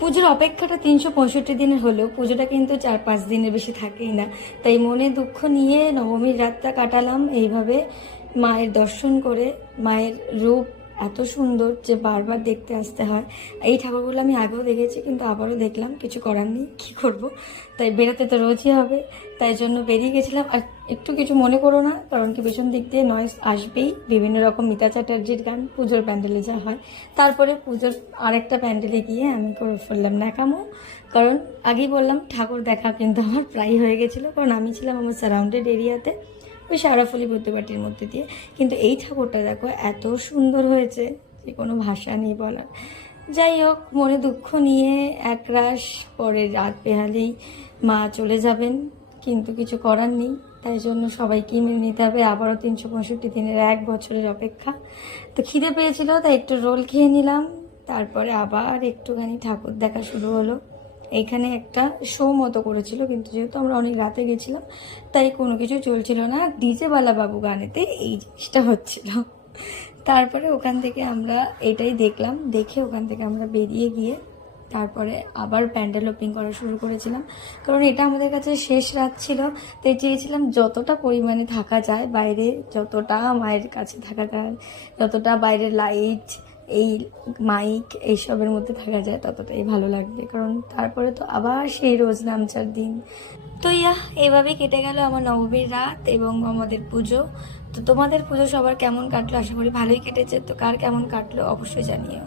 পুজোর অপেক্ষাটা 365 দিনের হলেও পুজোটা কিন্তু 4-5 দিনের বেশি থাকেই না। তাই মনে দুঃখ নিয়ে নবমীর রাতটা কাটালাম এইভাবে মায়ের দর্শন করে। মায়ের রূপ এত সুন্দর যে বারবার দেখতে আসতে হয়। এই ঠাকুরগুলো আমি আগেও দেখেছি, কিন্তু আবারও দেখলাম, কিছু করার নেই, কী করব। তাই বেরোতে তো রোজই হবে, তাই জন্য বেরিয়ে গেছিলাম। আর একটু কিছু মনে করো না, কারণ কি পেছন দিক দিয়ে নয়েজ আসবেই, বিভিন্ন রকম মিতা চ্যাটার্জির গান পুজোর প্যান্ডেলে যা হয়। তারপরে পুজোর আরেকটা প্যান্ডেলে গিয়ে আমি করে ফেললাম ন্যাকামো, কারণ আগেই বললাম ঠাকুর দেখা কিন্তু আমার প্রায় হয়ে গেছিলো, কারণ আমি ছিলাম আমার সারাউন্ডেড এরিয়াতে, ওই সারাফুলি বুদ্ধবাটির মধ্যে দিয়ে। কিন্তু এই ঠাকুরটা দেখো এত সুন্দর হয়েছে যে কোনো ভাষা নেই বলার। যাই হোক, মনে দুঃখ নিয়ে একরাশ পরে রাত বেহালেই মা চলে যাবেন, কিন্তু কিছু করার নেই। তাই জন্য সবাইকে মেনে নিতে হবে, আবারও 365 দিনের 1 বছরের অপেক্ষা। তো খিদে পেয়েছিল, তাই একটু রোল খেয়ে নিলাম। তারপরে আবার একটুখানি ঠাকুর দেখা শুরু হলো। এইখানে একটা শো মতো করেছিল, কিন্তু যেহেতু আমরা অনেক রাতে গেছিলাম তাই কোনো কিছু চলছিল না, ডিজেওয়ালা বাবু গানেতে এই জিনিসটা হচ্ছিল। তারপরে ওখান থেকে আমরা এটাই দেখলাম, দেখে ওখান থেকে আমরা বেরিয়ে গিয়ে তারপরে আবার প্যান্ডেল ওপেনিং করা শুরু করেছিলাম, কারণ এটা আমাদের কাছে শেষ রাত ছিল। তাই চেয়েছিলাম যতটা পরিমাণে থাকা যায় বাইরে, যতটা মায়ের কাছে থাকা যায়, যতটা বাইরের লাইট, এই মাইক এইসবের মধ্যে থাকা যায় ততটাই ভালো লাগবে, কারণ তারপরে তো আবার সেই রোজ নামচার দিন। তো এইভাবেই কেটে গেল আমার নবমীর রাত এবং আমাদের পুজো। তো তোমাদের পুজো সবার কেমন কাটলো? আশা করি ভালোই কেটেছে। তো কার কেমন কাটলো অবশ্যই জানিও।